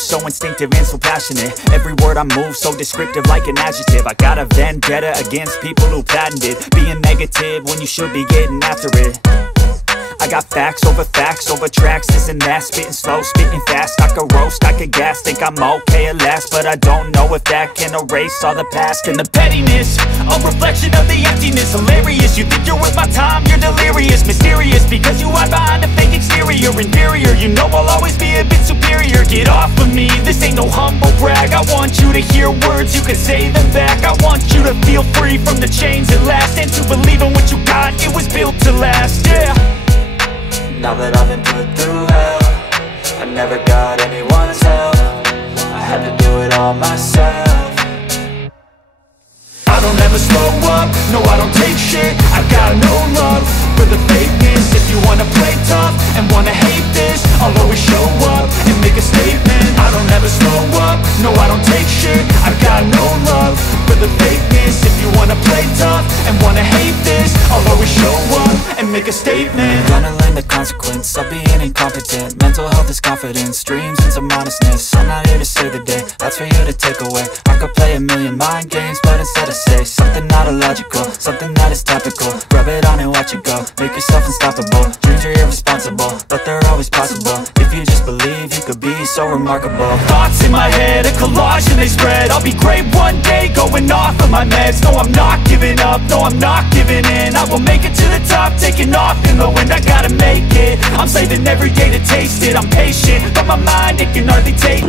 So instinctive and so passionate. Every word I move so descriptive like an adjective. I got a vendetta against people who patented being negative when you should be getting after it. I got facts over tracks, this and that. Spitting slow, spitting fast. I could roast, I could gas. Think I'm okay at last, but I don't know if that can erase all the past. And the pettiness, a reflection of the emptiness. Hilarious, you think you're worth my time, you're delirious. Mysterious, because you hide behind a fake exterior. Inferior, you know I'll always be a bit superior. Get off of me, this ain't no humble brag. I want you to hear words, you can say them back. I want you to feel free from the chains at last, and to believe in what you got, it was built to last, yeah. Now that I've been put through hell, I never got anyone's help. I had to do it all myself. I don't ever slow up, no I don't take shit. I got no love for the fakeness. If you wanna play tough and wanna hate this, I'll always show up and make a statement. I don't ever slow up, no I don't take shit. I got no love for the fakeness. If you wanna play tough and wanna hate this, I'll always show up and make a statement. Gonna learn the consequence of being incompetent. Mental health is confidence, dreams and some honestness. I'm not here to save the day, that's for you to take away. I could play a million mind games, but instead I say something not illogical, something that is topical. Rub it on and watch it go, make yourself unstoppable. Dreams are irresponsible, but they're always possible. If you just believe, you could be so remarkable. Thoughts in my head, a collage and they spread. I'll be great one day, going off of my meds. No, I'm not giving up, no, I'm not giving in. I will make it to the top, taking off in the wind. I gotta make it, I'm saving every day to taste it. I'm patient, but my mind, it can hardly take.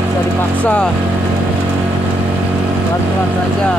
Bisa dipaksa, pelan-pelan saja.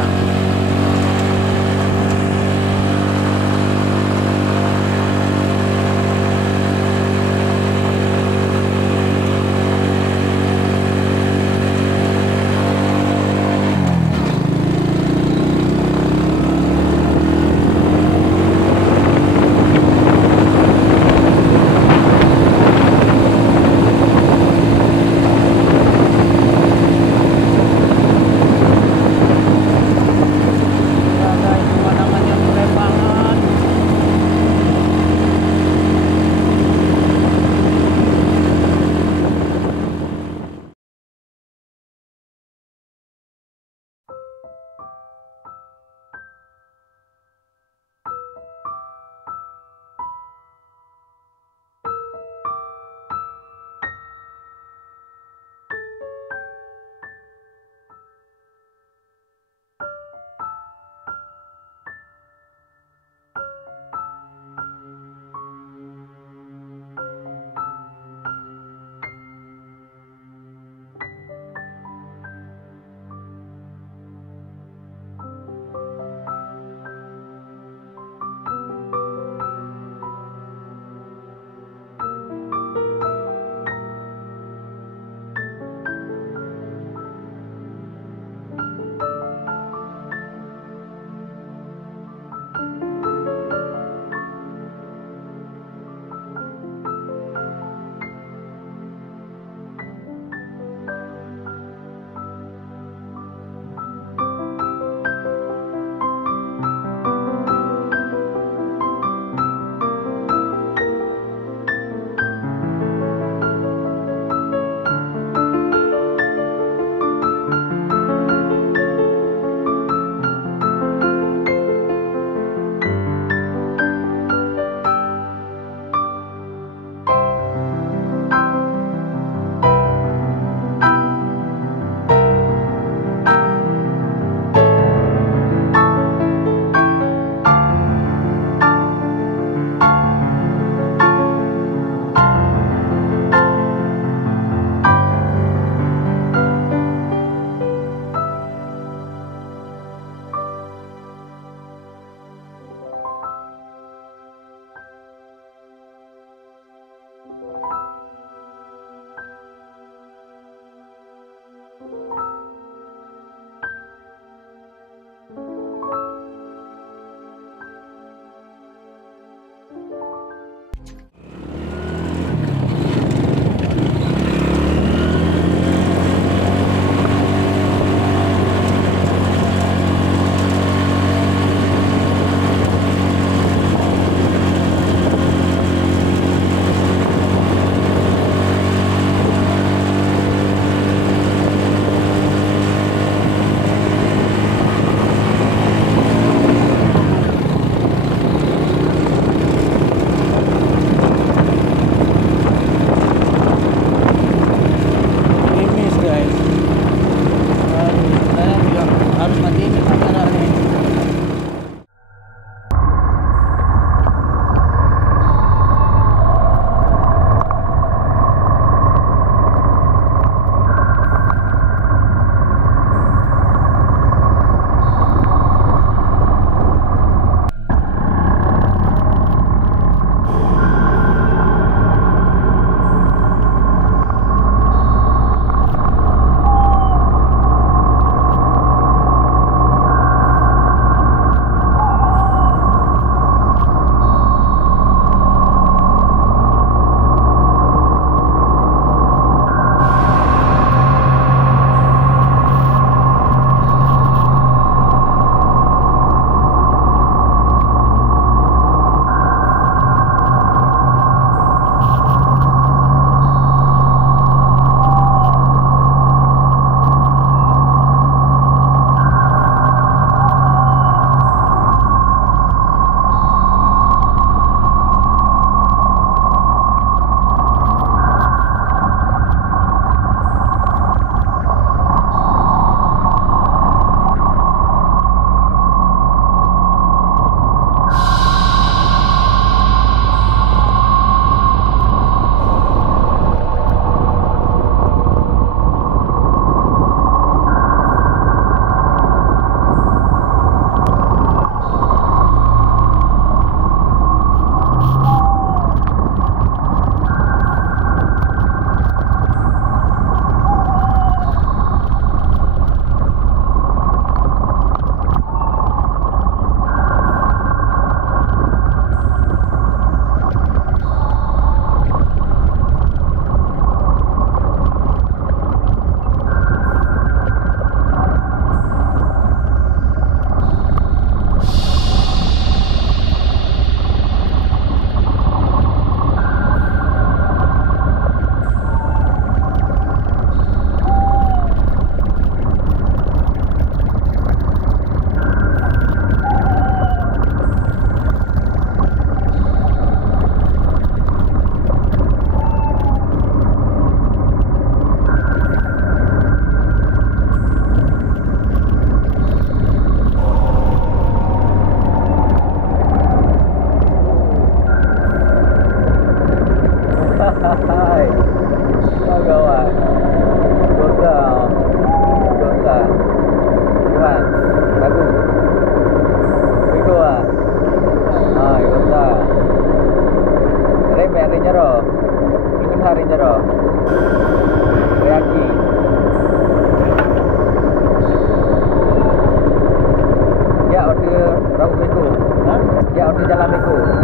di jalan itu.